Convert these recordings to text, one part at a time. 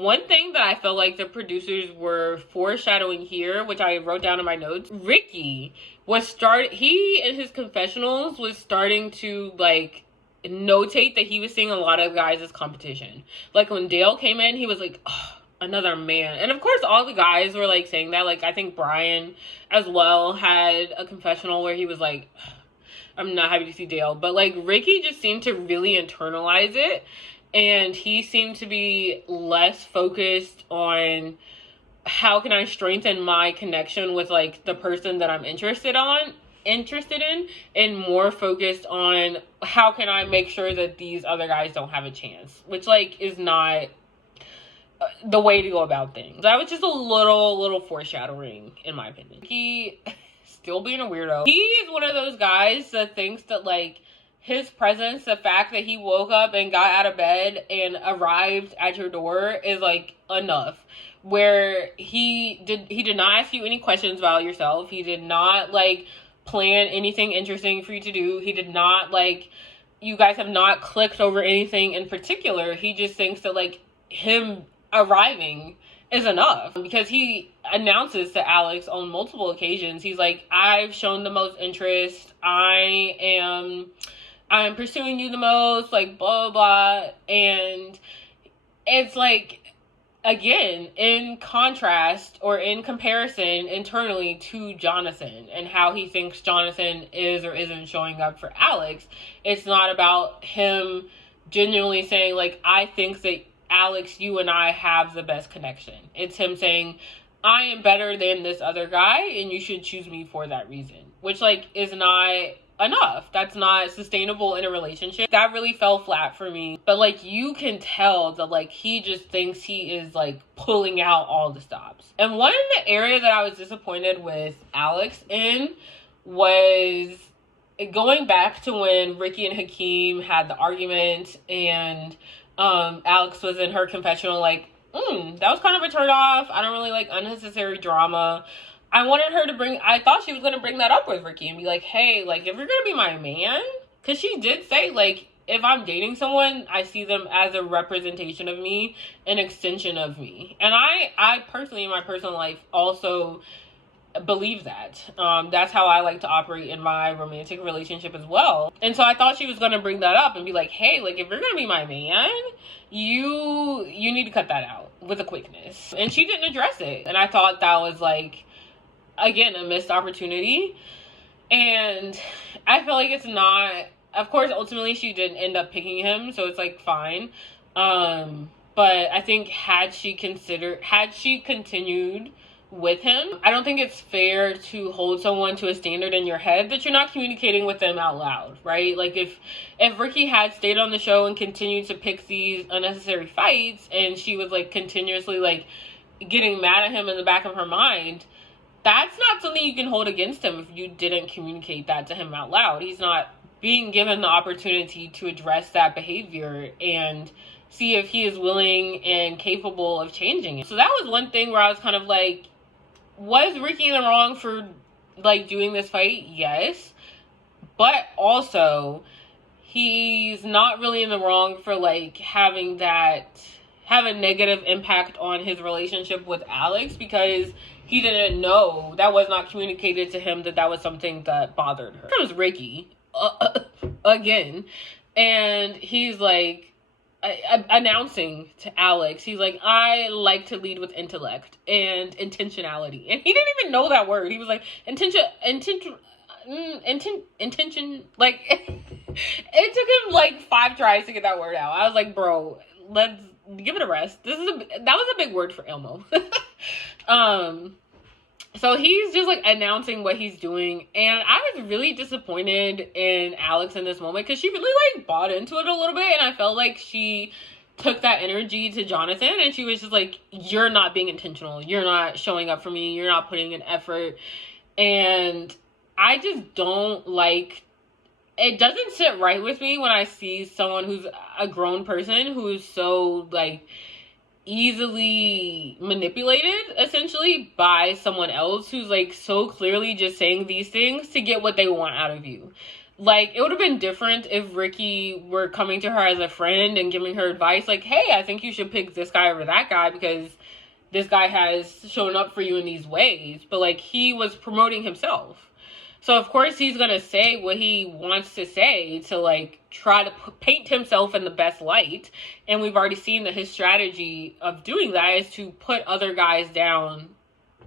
One thing that I felt like the producers were foreshadowing here, which I wrote down in my notes, Ricky he in his confessionals was starting to like notate that he was seeing a lot of guys as competition. Like when Dale came in, he was like, oh, another man. And of course all the guys were like saying that. Like I think Brian as well had a confessional where he was like, I'm not happy to see Dale. But like Ricky just seemed to really internalize it. And he seemed to be less focused on how can I strengthen my connection with like the person that I'm interested in, and more focused on how can I make sure that these other guys don't have a chance, which like is not the way to go about things. That was just a little foreshadowing in my opinion. He still being a weirdo. He is one of those guys that thinks that like his presence, the fact that he woke up and got out of bed and arrived at your door is like enough. Where he did not ask you any questions about yourself. He did not like plan anything interesting for you to do. He did not like, you guys have not clicked over anything in particular. He just thinks that like him arriving is enough, because he announces to Alex on multiple occasions, he's like, I've shown the most interest, I'm pursuing you the most, like blah blah. And it's like, again, in contrast or in comparison internally to Jonathan and how he thinks Jonathan is or isn't showing up for Alex. It's not about him genuinely saying like, I think that Alex, you and I have the best connection. It's him saying, I am better than this other guy and you should choose me for that reason, which like is not enough. That's not sustainable in a relationship. That really fell flat for me. But like you can tell that like he just thinks he is like pulling out all the stops. And one area that I was disappointed with Alex in was going back to when Ricky and Hakeem had the argument and Alex was in her confessional like, that was kind of a turn off. I don't really like unnecessary drama. I thought she was going to bring that up with Ricky and be like, hey, like, if you're going to be my man, because she did say, like, if I'm dating someone, I see them as a representation of me, an extension of me. And I personally, in my personal life, also believe that. That's how I like to operate in my romantic relationship as well. And so I thought she was going to bring that up and be like, hey, like, if you're going to be my man, you need to cut that out with a quickness. And she didn't address it. And I thought that was, like, again, a missed opportunity. And I feel like it's not, of course, ultimately she didn't end up picking him, so it's like fine. But I think had she continued with him, I don't think it's fair to hold someone to a standard in your head that you're not communicating with them out loud, right? Like if Ricky had stayed on the show and continued to pick these unnecessary fights, and she was like continuously like getting mad at him in the back of her mind, that's not something you can hold against him if you didn't communicate that to him out loud. He's not being given the opportunity to address that behavior and see if he is willing and capable of changing it. So that was one thing where I was kind of like, was Ricky in the wrong for like doing this fight? Yes. But also, he's not really in the wrong for like have a negative impact on his relationship with Alex, because he didn't know, that was not communicated to him that was something that bothered her. It was Ricky again, and he's like announcing to Alex, he's like, I like to lead with intellect and intentionality, and he didn't even know that word. He was like intention, like it took him like 5 tries to get that word out. I was like, bro, let's give it a rest. That was a big word for Elmo. So he's just like announcing what he's doing, and I was really disappointed in Alex in this moment because she really like bought into it a little bit, and I felt like she took that energy to Jonathan, and she was just like, you're not being intentional, you're not showing up for me, you're not putting in effort. And I just don't like, it doesn't sit right with me when I see someone who's a grown person who is so like easily manipulated essentially by someone else who's like so clearly just saying these things to get what they want out of you. Like, it would have been different if Ricky were coming to her as a friend and giving her advice, like, hey, I think you should pick this guy over that guy because this guy has shown up for you in these ways. But, like, he was promoting himself. So, of course, he's going to say what he wants to say to, like, try to paint himself in the best light. And we've already seen that his strategy of doing that is to put other guys down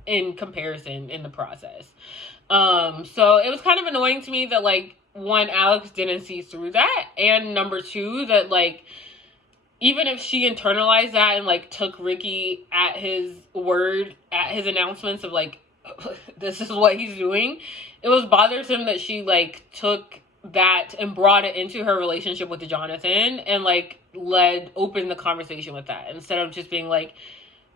in comparison in the process. So it was kind of annoying to me that, like, one, Alex didn't see through that, and number two, that, like, even if she internalized that and, like, took Ricky at his word, at his announcements of, like, this is what he's doing, it was bothersome that she, like, took that and brought it into her relationship with Jonathan and, like, opened the conversation with that instead of just being like,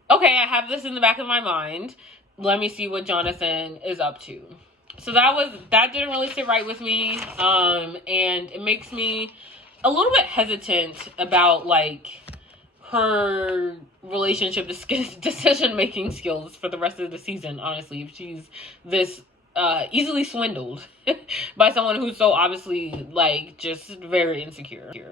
okay, I have this in the back of my mind, let me see what Jonathan is up to. So that didn't really sit right with me, and it makes me a little bit hesitant about, like, her relationship decision-making skills for the rest of the season, honestly, if she's this easily swindled by someone who's so obviously, like, just very insecure.